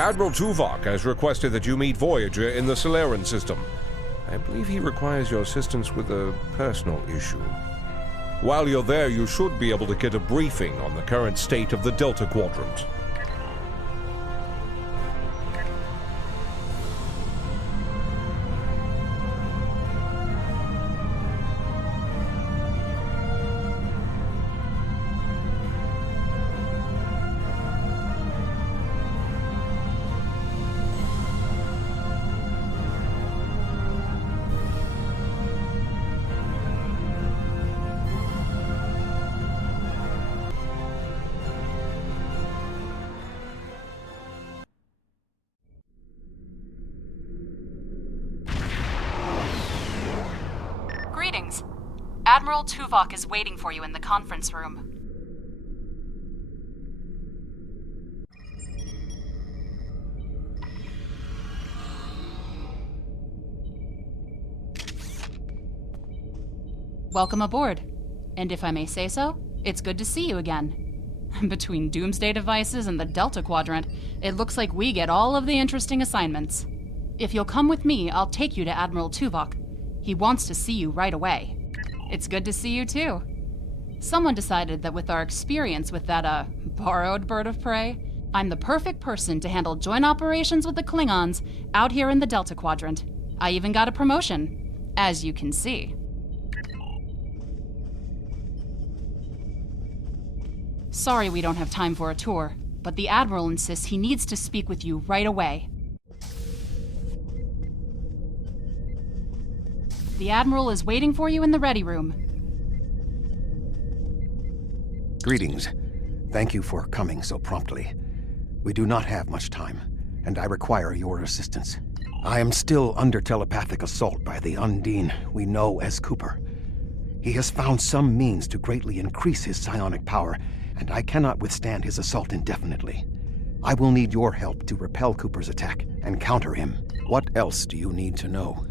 Admiral Tuvok has requested that you meet Voyager in the Solarian system. I believe he requires your assistance with a personal issue. While you're there, you should be able to get a briefing on the current state of the Delta Quadrant. Greetings. Admiral Tuvok is waiting for you in the conference room. Welcome aboard. And if I may say so, it's good to see you again. Between doomsday devices and the Delta Quadrant, it looks like we get all of the interesting assignments. If you'll come with me, I'll take you to Admiral Tuvok. He wants to see you right away. It's good to see you too. Someone decided that with our experience with that, borrowed bird of prey, I'm the perfect person to handle joint operations with the Klingons out here in the Delta Quadrant. I even got a promotion, as you can see. Sorry we don't have time for a tour, but the Admiral insists he needs to speak with you right away. The Admiral is waiting for you in the ready room. Greetings. Thank you for coming so promptly. We do not have much time, and I require your assistance. I am still under telepathic assault by the Undine we know as Cooper. He has found some means to greatly increase his psionic power, and I cannot withstand his assault indefinitely. I will need your help to repel Cooper's attack and counter him. What else do you need to know?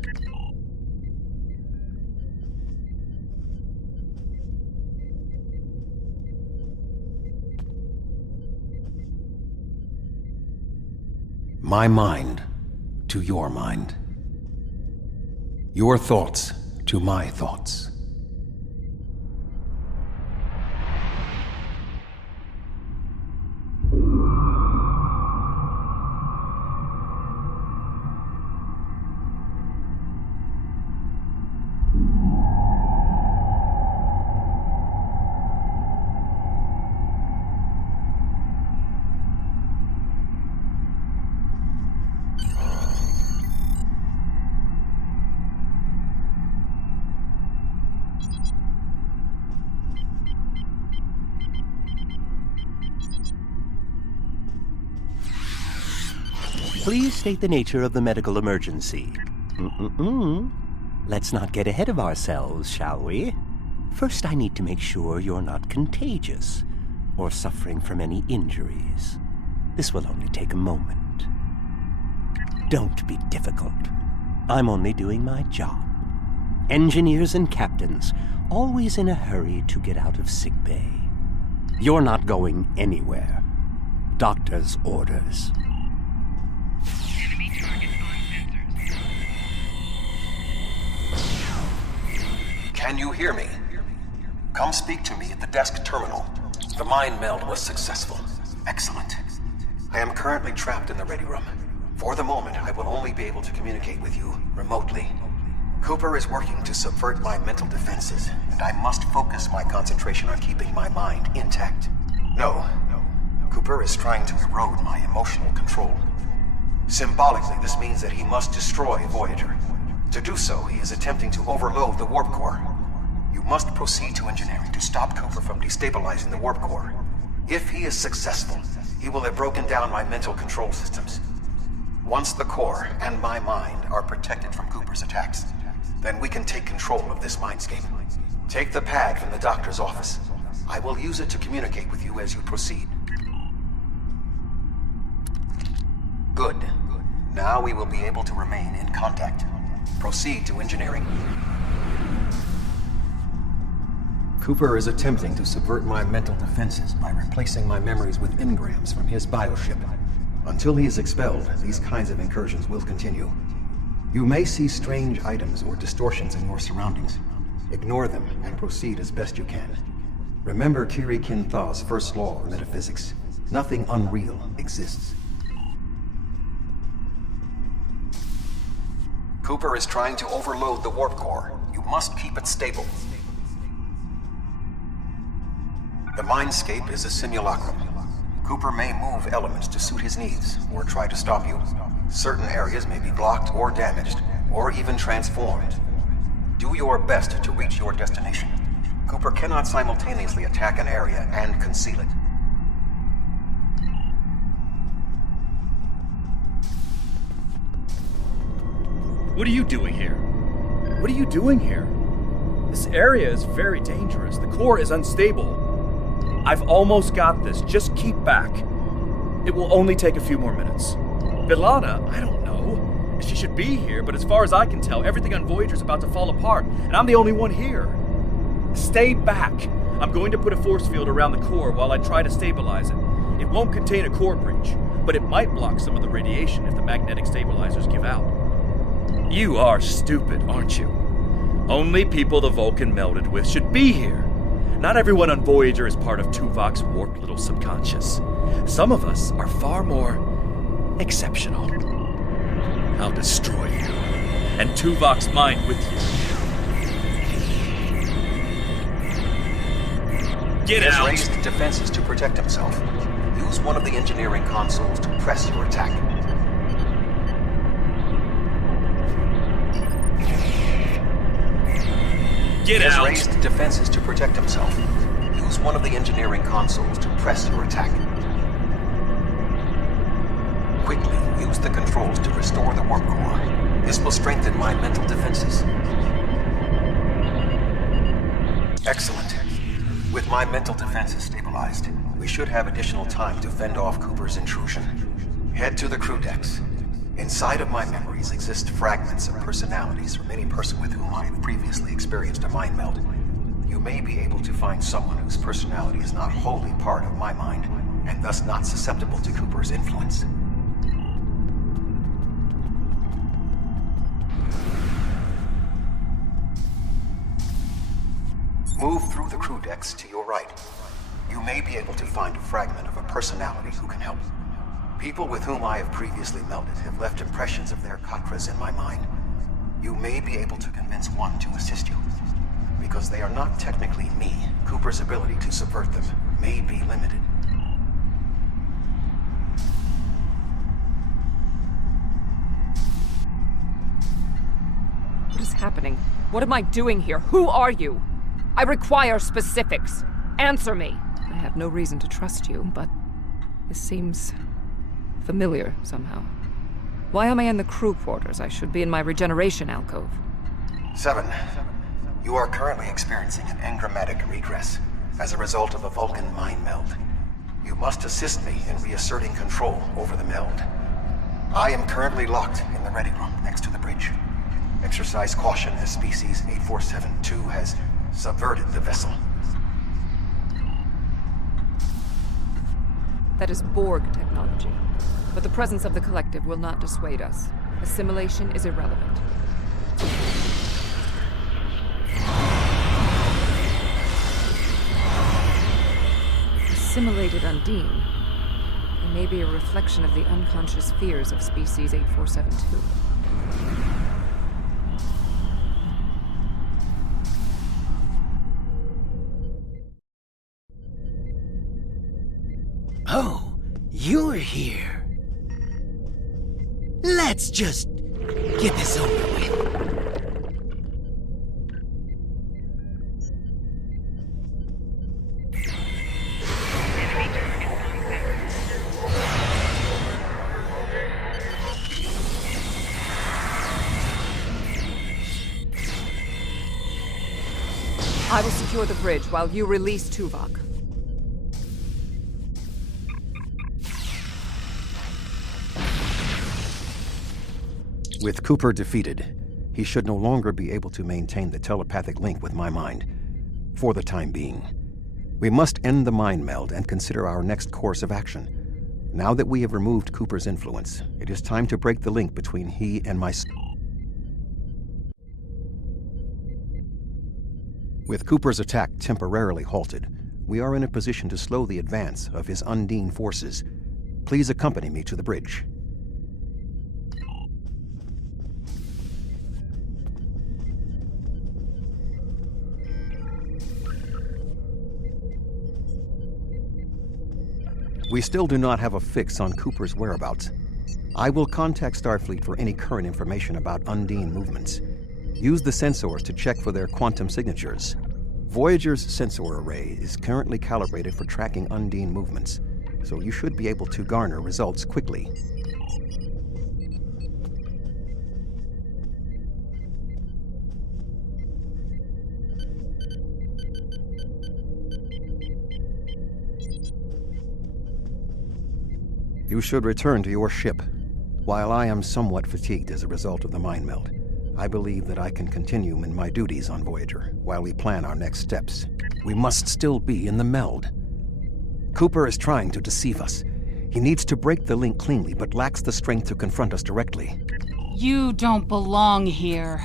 My mind to your mind. Your thoughts to my thoughts. Please state the nature of the medical emergency. Let's not get ahead of ourselves, shall we? First, I need to make sure you're not contagious or suffering from any injuries. This will only take a moment. Don't be difficult. I'm only doing my job. Engineers and captains, always in a hurry to get out of sickbay. You're not going anywhere. Doctor's orders. Enemy target on sensors. Can you hear me? Come speak to me at the desk terminal. The mind meld was successful. Excellent. I am currently trapped in the ready room. For the moment, I will only be able to communicate with you remotely. Cooper is working to subvert my mental defenses, and I must focus my concentration on keeping my mind intact. No. Cooper is trying to erode my emotional control. Symbolically, this means that he must destroy Voyager. To do so, he is attempting to overload the warp core. You must proceed to engineering to stop Cooper from destabilizing the warp core. If he is successful, he will have broken down my mental control systems. Once the core and my mind are protected from Cooper's attacks, then we can take control of this Mindscape. Take the pad from the doctor's office. I will use it to communicate with you as you proceed. Good. Now we will be able to remain in contact. Proceed to engineering. Cooper is attempting to subvert my mental defenses by replacing my memories with engrams from his bioship. Until he is expelled, these kinds of incursions will continue. You may see strange items or distortions in your surroundings. Ignore them and proceed as best you can. Remember Kiri Kin Thaw's first law of metaphysics. Nothing unreal exists. Cooper is trying to overload the warp core. You must keep it stable. The Mindscape is a simulacrum. Cooper may move elements to suit his needs, or try to stop you. Certain areas may be blocked or damaged, or even transformed. Do your best to reach your destination. Cooper cannot simultaneously attack an area and conceal it. What are you doing here? What are you doing here? This area is very dangerous. The core is unstable. I've almost got this. Just keep back. It will only take a few more minutes. Villana, I don't know. She should be here, but as far as I can tell, everything on Voyager's about to fall apart, and I'm the only one here. Stay back. I'm going to put a force field around the core while I try to stabilize it. It won't contain a core breach, but it might block some of the radiation if the magnetic stabilizers give out. You are stupid, aren't you? Only people the Vulcan melded with should be here. Not everyone on Voyager is part of Tuvok's warped little subconscious. Some of us are far more exceptional. I'll destroy you, and Tuvok's mind with you. Get out! He has raised defenses to protect himself. Use one of the engineering consoles to press your attack. Get out! He has raised defenses to protect himself. Use one of the engineering consoles to press your attack. Quickly use the controls to restore the warp core. This will strengthen my mental defenses. Excellent. With my mental defenses stabilized, we should have additional time to fend off Cooper's intrusion. Head to the crew decks. Inside of my memories exist fragments of personalities from any person with whom I have previously experienced a mind meld. You may be able to find someone whose personality is not wholly part of my mind, and thus not susceptible to Cooper's influence. Move through the crew decks to your right. You may be able to find a fragment of a personality who can help. People with whom I have previously melded have left impressions of their Katras in my mind. You may be able to convince one to assist you. Because they are not technically me, Cooper's ability to subvert them may be limited. What is happening? What am I doing here? Who are you? I require specifics. Answer me. I have no reason to trust you, but this seems familiar somehow. Why am I in the crew quarters? I should be in my regeneration alcove. 7. You are currently experiencing an engrammatic regress as a result of a Vulcan mind meld. You must assist me in reasserting control over the meld. I am currently locked in the ready room next to the bridge. Exercise caution as species 8472 has subverted the vessel. That is Borg technology. But the presence of the collective will not dissuade us. Assimilation is irrelevant. Assimilated Undine. It may be a reflection of the unconscious fears of species 8472. Oh, you're here. Let's just get this over with. I will secure the bridge while you release Tuvok. With Cooper defeated, he should no longer be able to maintain the telepathic link with my mind, for the time being. We must end the mind meld and consider our next course of action. Now that we have removed Cooper's influence, it is time to break the link between he and my... With Cooper's attack temporarily halted, we are in a position to slow the advance of his Undine forces. Please accompany me to the bridge. We still do not have a fix on Cooper's whereabouts. I will contact Starfleet for any current information about Undine movements. Use the sensors to check for their quantum signatures. Voyager's sensor array is currently calibrated for tracking Undine movements, so you should be able to garner results quickly. You should return to your ship. While I am somewhat fatigued as a result of the mind meld, I believe that I can continue in my duties on Voyager while we plan our next steps. We must still be in the meld. Cooper is trying to deceive us. He needs to break the link cleanly, but lacks the strength to confront us directly. You don't belong here.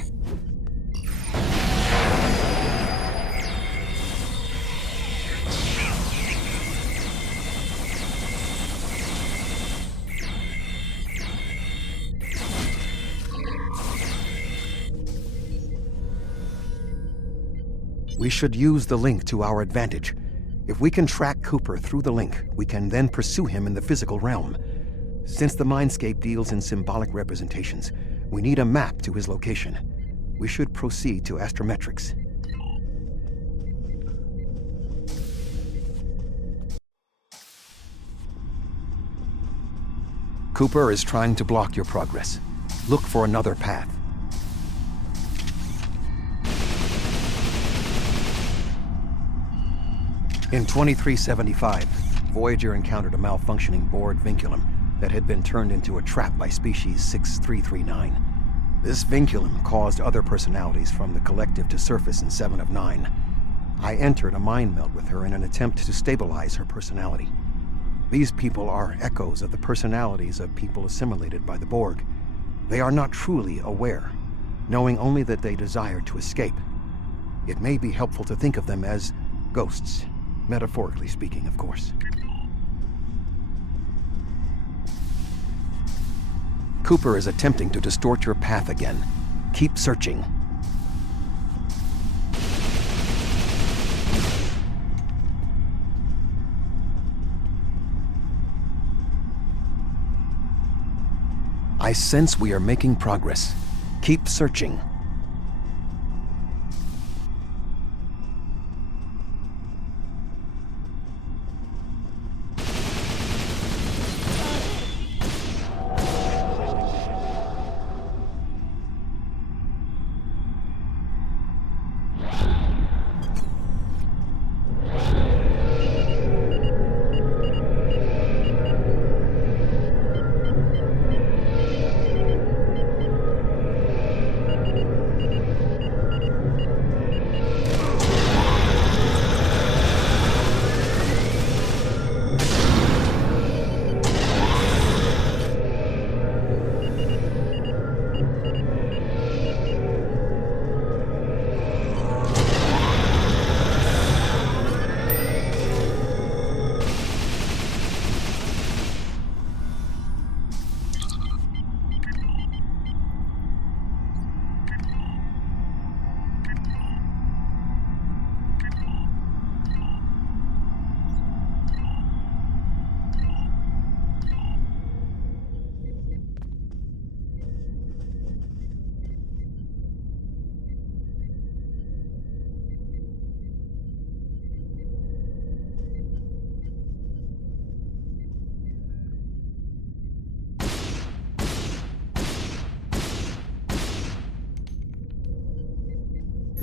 We should use the link to our advantage. If we can track Cooper through the link, we can then pursue him in the physical realm. Since the Mindscape deals in symbolic representations, we need a map to his location. We should proceed to astrometrics. Cooper is trying to block your progress. Look for another path. In 2375, Voyager encountered a malfunctioning board vinculum that had been turned into a trap by species 6339. This vinculum caused other personalities from the collective to surface in 7 of 9. I entered a mind meld with her in an attempt to stabilize her personality. These people are echoes of the personalities of people assimilated by the Borg. They are not truly aware, knowing only that they desire to escape. It may be helpful to think of them as ghosts. Metaphorically speaking, of course. Cooper is attempting to distort your path again. Keep searching. I sense we are making progress. Keep searching.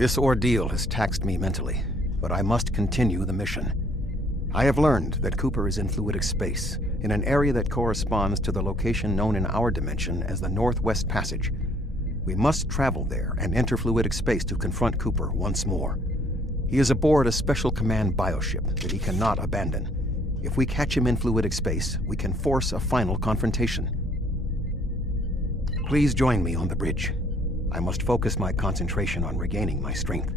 This ordeal has taxed me mentally, but I must continue the mission. I have learned that Cooper is in fluidic space, in an area that corresponds to the location known in our dimension as the Northwest Passage. We must travel there and enter fluidic space to confront Cooper once more. He is aboard a special command bioship that he cannot abandon. If we catch him in fluidic space, we can force a final confrontation. Please join me on the bridge. I must focus my concentration on regaining my strength.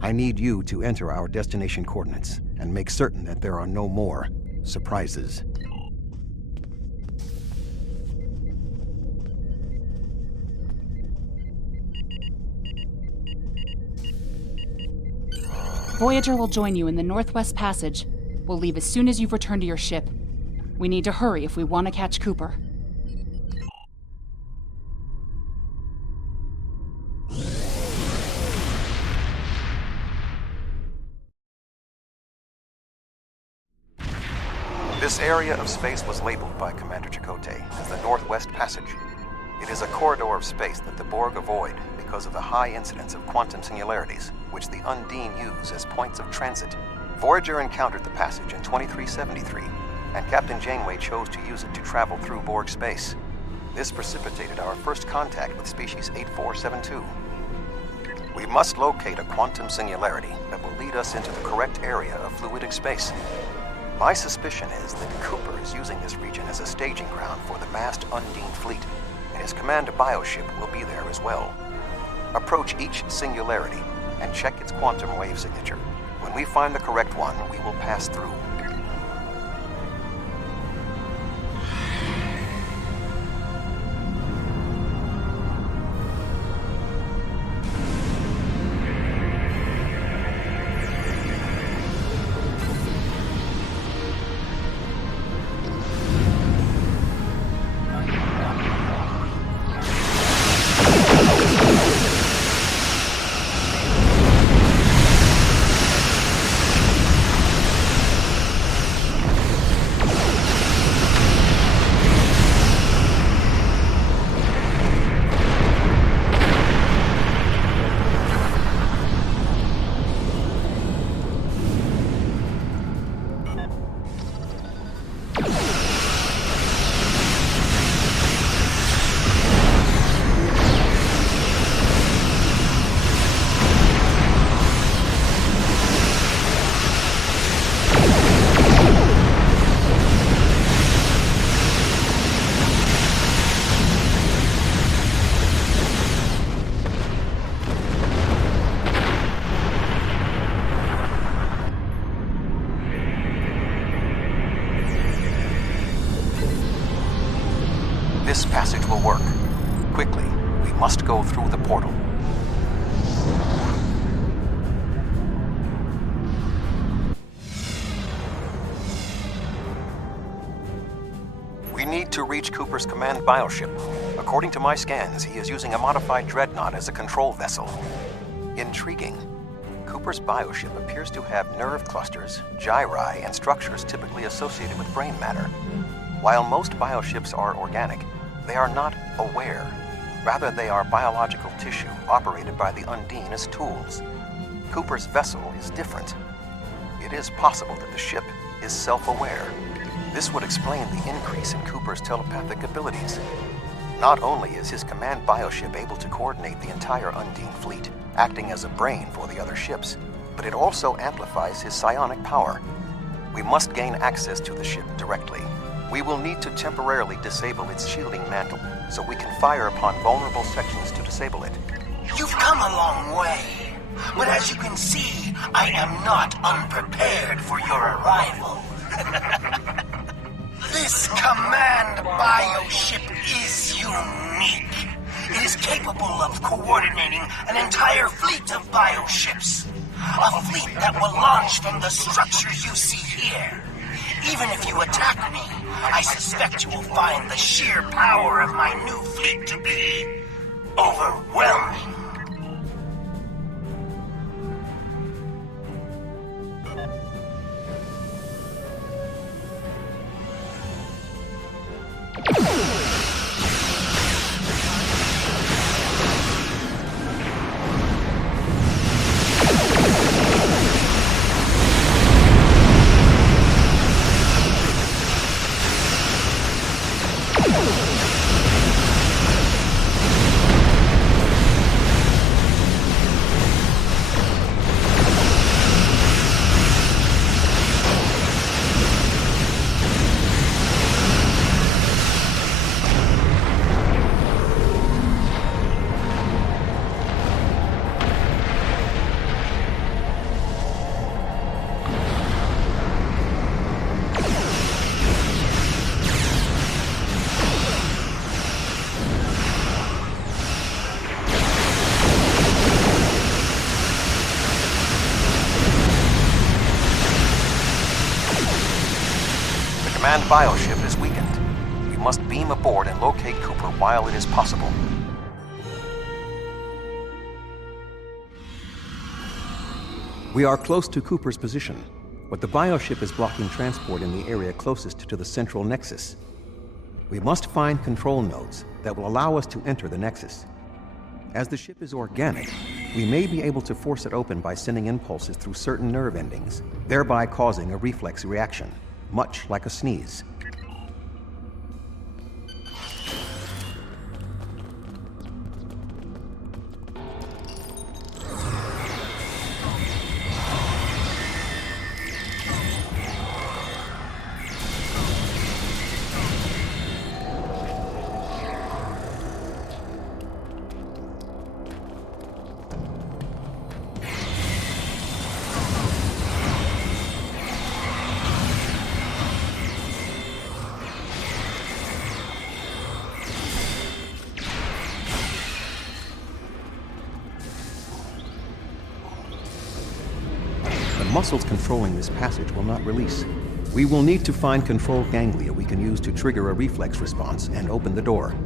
I need you to enter our destination coordinates and make certain that there are no more surprises. Voyager will join you in the Northwest Passage. We'll leave as soon as you've returned to your ship. We need to hurry if we want to catch Cooper. This area of space was labeled by Commander Chakotay as the Northwest Passage. It is a corridor of space that the Borg avoid because of the high incidence of quantum singularities, which the Undine use as points of transit. Voyager encountered the passage in 2373, and Captain Janeway chose to use it to travel through Borg space. This precipitated our first contact with species 8472. We must locate a quantum singularity that will lead us into the correct area of fluidic space. My suspicion is that Cooper is using this region as a staging ground for the vast Undine fleet, and his command bioship will be there as well. Approach each singularity and check its quantum wave signature. When we find the correct one, we will pass through. This passage will work. Quickly, we must go through the portal. We need to reach Cooper's command bioship. According to my scans, he is using a modified dreadnought as a control vessel. Intriguing. Cooper's bioship appears to have nerve clusters, gyri, and structures typically associated with brain matter. While most bioships are organic, they are not aware. Rather, they are biological tissue operated by the Undine as tools. Cooper's vessel is different. It is possible that the ship is self-aware. This would explain the increase in Cooper's telepathic abilities. Not only is his command bioship able to coordinate the entire Undine fleet, acting as a brain for the other ships, but it also amplifies his psionic power. We must gain access to the ship directly. We will need to temporarily disable its shielding mantle, so we can fire upon vulnerable sections to disable it. You've come a long way, but as you can see, I am not unprepared for your arrival. This command bioship is unique. It is capable of coordinating an entire fleet of bioships. A fleet that will launch from the structures you see here. Even if you attack me, I suspect you will find the sheer power of my new fleet to be overwhelming. manned bioship is weakened. You must beam aboard and locate Cooper while it is possible. We are close to Cooper's position, but the bioship is blocking transport in the area closest to the central Nexus. We must find control nodes that will allow us to enter the Nexus. As the ship is organic, we may be able to force it open by sending impulses through certain nerve endings, thereby causing a reflex reaction, much like a sneeze. Muscles controlling this passage will not release. We will need to find control ganglia we can use to trigger a reflex response and open the door.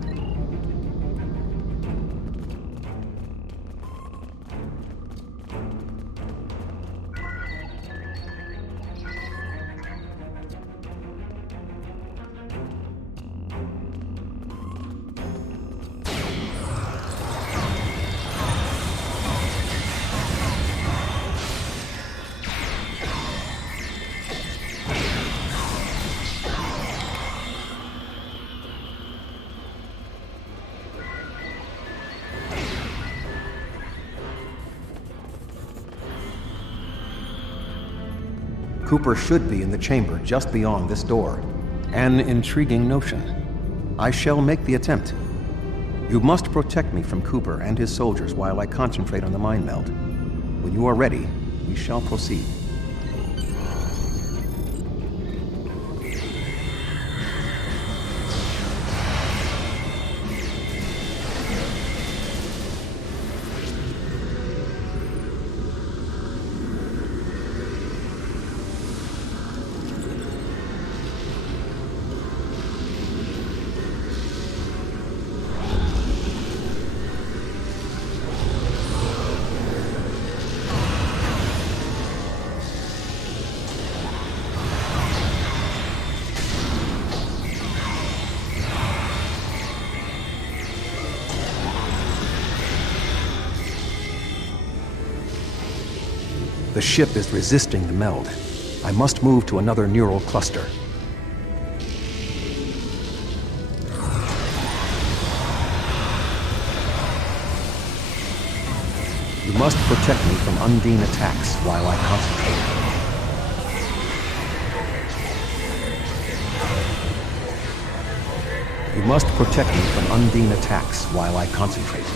Cooper should be in the chamber just beyond this door. An intriguing notion. I shall make the attempt. You must protect me from Cooper and his soldiers while I concentrate on the mind meld. When you are ready, we shall proceed. The ship is resisting the meld. I must move to another neural cluster. You must protect me from Undine attacks while I concentrate. You must protect me from Undine attacks while I concentrate.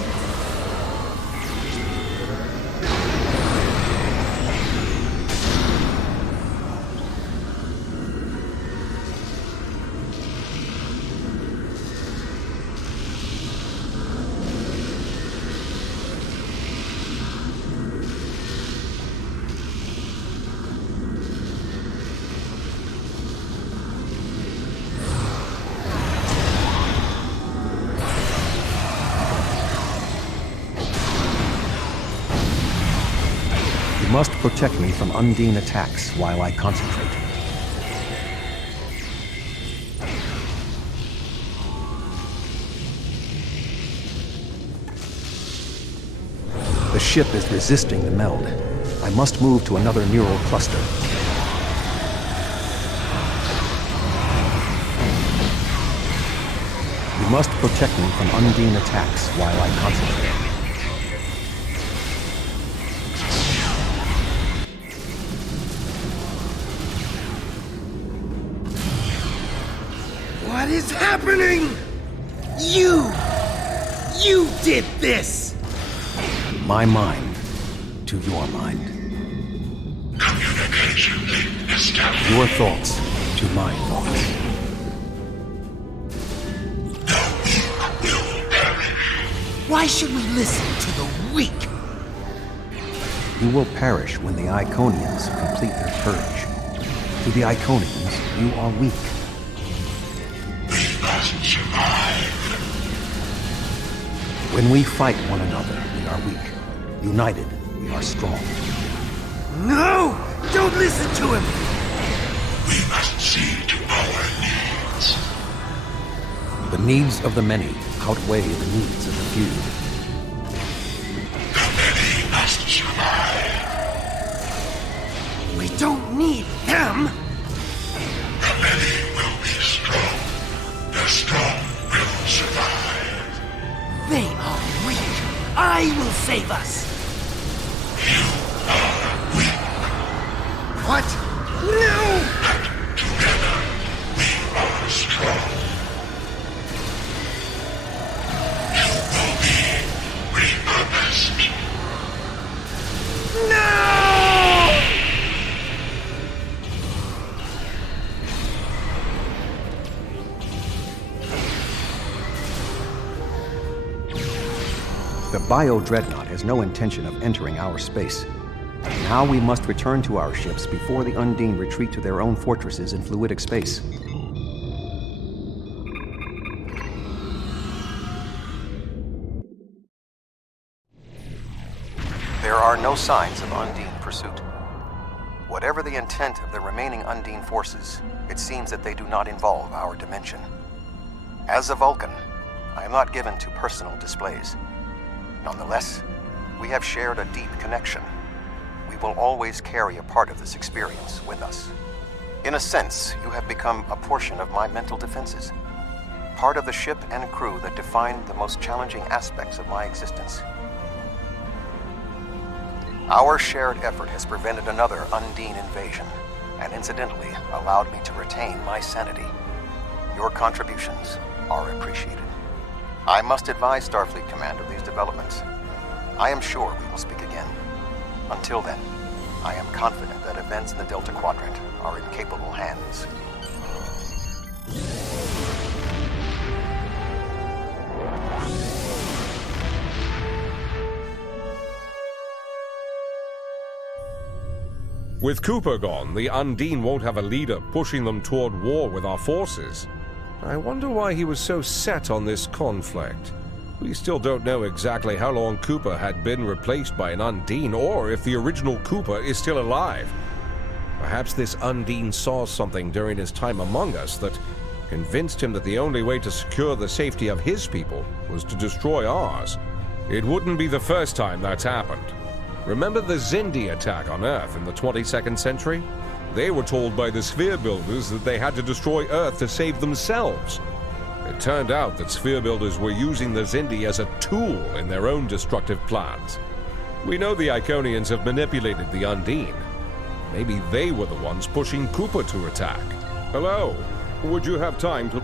You must protect me from Undine attacks while I concentrate. The ship is resisting the meld. I must move to another neural cluster. You must protect me from Undine attacks while I concentrate. What is happening? You did this! My mind to your mind. Communication established. Your thoughts to my thoughts. Those will perish. Why should we listen to the weak? You will perish when the Iconians complete their purge. To the Iconians, you are weak. survive. When we fight one another, we are weak. United, we are strong. No! Don't listen to him! We must see to our needs. The needs of the many outweigh the needs of the few. The many must survive. We don't need them! The many will be strong. The strong will survive. They are weak. I will save us! You are weak. What? No! Together, we are strong. You will be repurposed. No! The Bio-Dreadnought has no intention of entering our space. Now we must return to our ships before the Undine retreat to their own fortresses in fluidic space. There are no signs of Undine pursuit. Whatever the intent of the remaining Undine forces, it seems that they do not involve our dimension. As a Vulcan, I am not given to personal displays. Nonetheless, we have shared a deep connection. We will always carry a part of this experience with us. In a sense, you have become a portion of my mental defenses. Part of the ship and crew that defined the most challenging aspects of my existence. Our shared effort has prevented another Undine invasion, and incidentally allowed me to retain my sanity. Your contributions are appreciated. I must advise Starfleet Command of these developments. I am sure we will speak again. Until then, I am confident that events in the Delta Quadrant are in capable hands. With Cooper gone, the Undine won't have a leader pushing them toward war with our forces. I wonder why he was so set on this conflict. We still don't know exactly how long Cooper had been replaced by an Undine, or if the original Cooper is still alive. Perhaps this Undine saw something during his time among us that convinced him that the only way to secure the safety of his people was to destroy ours. It wouldn't be the first time that's happened. Remember the Xindi attack on Earth in the 22nd century? They were told by the Sphere Builders that they had to destroy Earth to save themselves. It turned out that Sphere Builders were using the Xindi as a tool in their own destructive plans. We know the Iconians have manipulated the Undine. Maybe they were the ones pushing Cooper to attack. Hello, would you have time to...